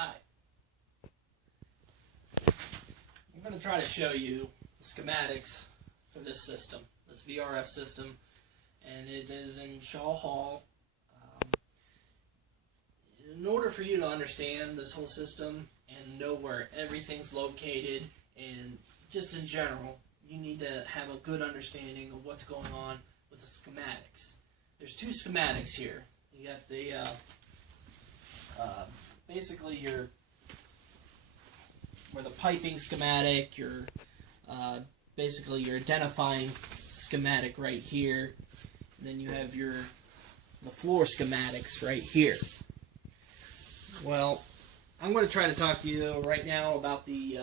Hi. I'm going to try to show you the schematics for this system, this VRF system, and it is in Shaw Hall. In order for you to understand this whole system and know where everything's located, and just in general, you need to have a good understanding of what's going on with the schematics. There's two schematics here. You got the basically your where the piping schematic, your basically your identifying schematic right here. And then you have the floor schematics right here. Well, I'm going to try to talk to you right now about the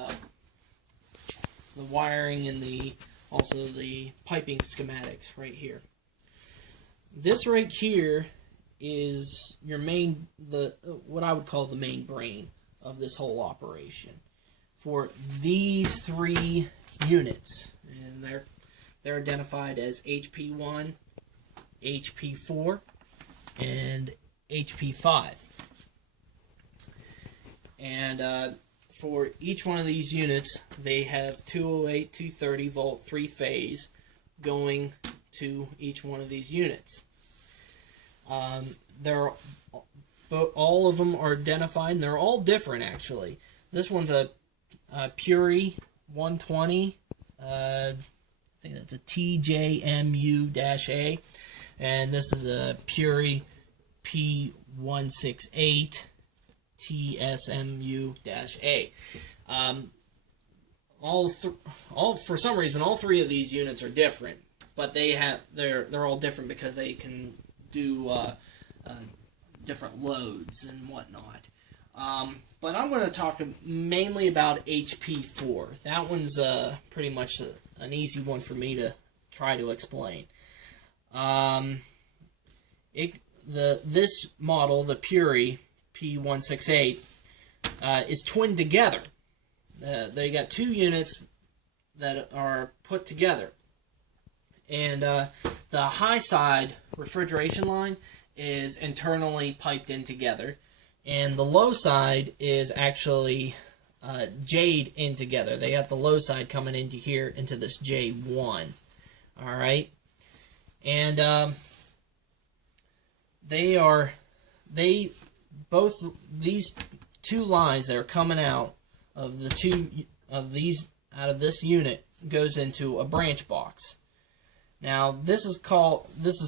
wiring and also the piping schematics right here. This right here is your what I would call the main brain of this whole operation for these three units, and they're identified as HP1, HP4, and HP5. And for each one of these units, they have 208, 230 volt, 3-phase going to each one of these units. All of them are identified, and they're all different actually. This one's a Puri 120. I think that's a TJMU-A, and this is a Puri P168 TSMU-A. For some reason, all three of these units are different, but they're all different because they can do different loads and whatnot. But I'm going to talk mainly about HP4. That one's pretty much an easy one for me to try to explain. This model, the Puri P168, is twinned together. They got two units that are put together. And the high side refrigeration line is internally piped in together, and the low side is actually J'd in together. They have the low side coming into here, into this J1. Alright? And both these two lines that are coming out of this unit goes into a branch box. Now this is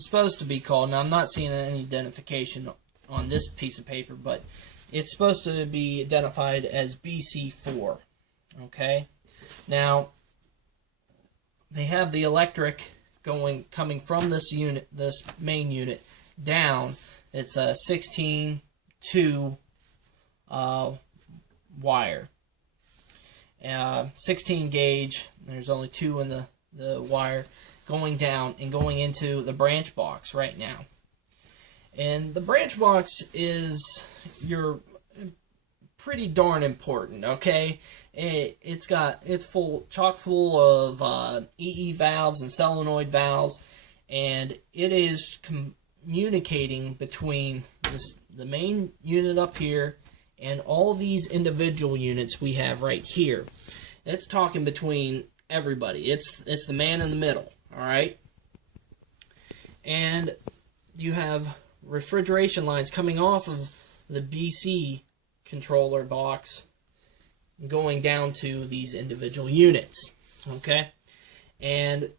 supposed to be called, now I'm not seeing any identification on this piece of paper, but it's supposed to be identified as BC4. Okay? Now they have the electric coming from this unit, this main unit, down. It's a 16-2 wire. 16 gauge, there's only 2 in the wire, going down and going into the branch box right now. And the branch box is pretty darn important, okay? It's chock full of EE valves and solenoid valves, and it is communicating between the main unit up here and all these individual units we have right here. It's talking between everybody. It's the man in the middle, all right? And you have refrigeration lines coming off of the BC controller box going down to these individual units, okay? And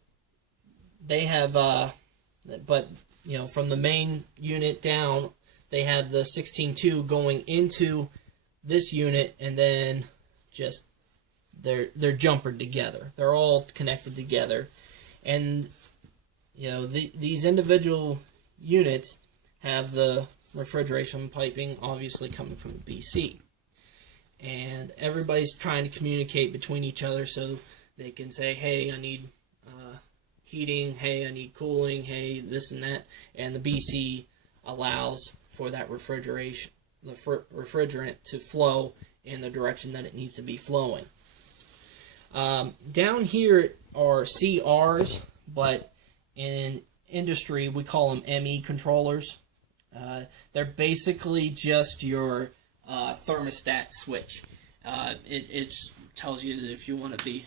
they have but you know, from the main unit down, they have the 16-2 going into this unit, and then just they're jumpered together. They're all connected together, and you know, these individual units have the refrigeration piping obviously coming from the BC, and everybody's trying to communicate between each other so they can say, hey, I need heating, hey, I need cooling, hey, this and that, and the BC allows for that refrigerant to flow in the direction that it needs to be flowing. Down here are CRs, but in industry we call them ME controllers. They're basically just your thermostat switch. It tells you if you want to be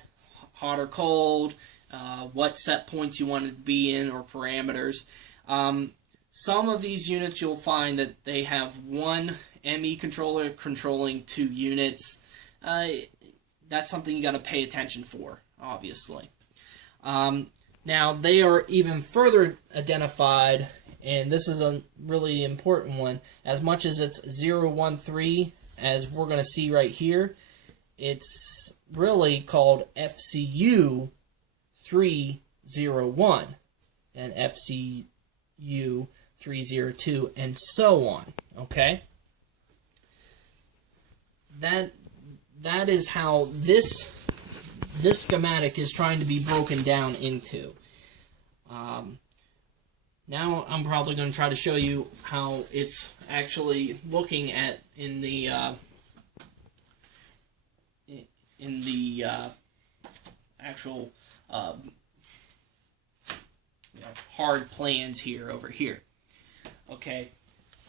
hot or cold, what set points you want it to be in, or parameters. Some of these units you'll find that they have one ME controller controlling 2 units. That's something you got to pay attention for, obviously. Now, they are even further identified, and this is a really important one. As much as it's 013, as we're going to see right here, it's really called FCU 301 and FCU 302 and so on. Okay? That is how this schematic is trying to be broken down into. Now I'm probably going to try to show you how it's actually looking at in the actual hard plans here over here. Okay,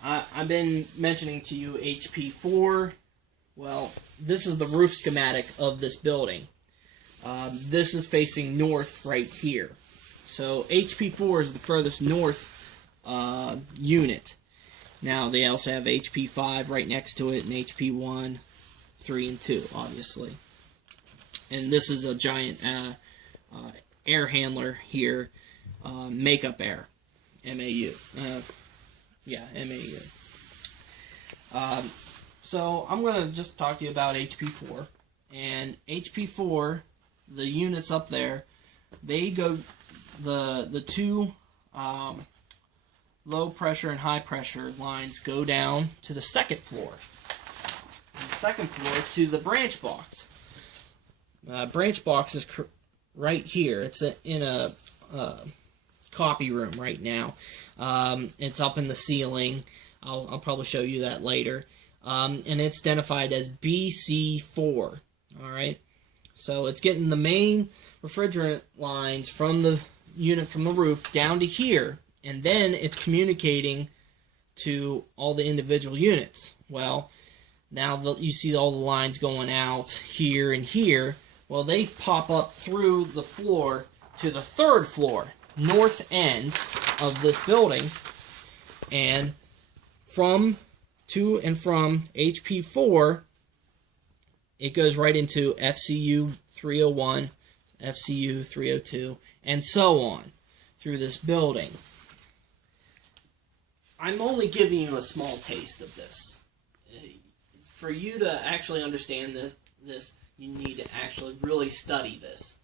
I've been mentioning to you HP4. Well, this is the roof schematic of this building. This is facing north right here. So HP4 is the furthest north unit. Now they also have HP5 right next to it, and HP1, 3, and 2, obviously. And this is a giant air handler here, makeup air, MAU. MAU. So I'm going to just talk to you about HP4. And HP4, the units up there, they go, the 2 low pressure and high pressure lines go down to the 2nd floor. And the 2nd floor to the branch box. Branch box is right here. It's in a copy room right now. It's up in the ceiling. I'll probably show you that later. And it's identified as BC4. Alright? So it's getting the main refrigerant lines from the unit from the roof down to here, and then it's communicating to all the individual units. Well, now you see all the lines going out here and here. Well, they pop up through the floor to the 3rd floor, north end of this building, and to and from HP4, it goes right into FCU 301, FCU 302, and so on through this building. I'm only giving you a small taste of this. For you to actually understand this, you need to actually really study this.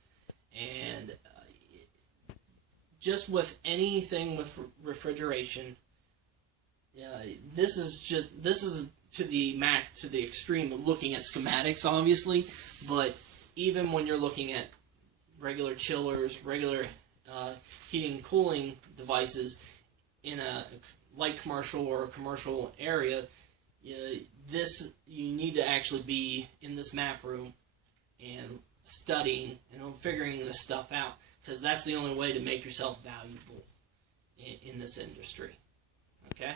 And just with anything with refrigeration, this is to the extreme of looking at schematics, obviously, but even when you're looking at regular chillers, regular heating and cooling devices in a light commercial or a commercial area, you need to actually be in this map room and studying and figuring this stuff out, because that's the only way to make yourself valuable in this industry. Okay?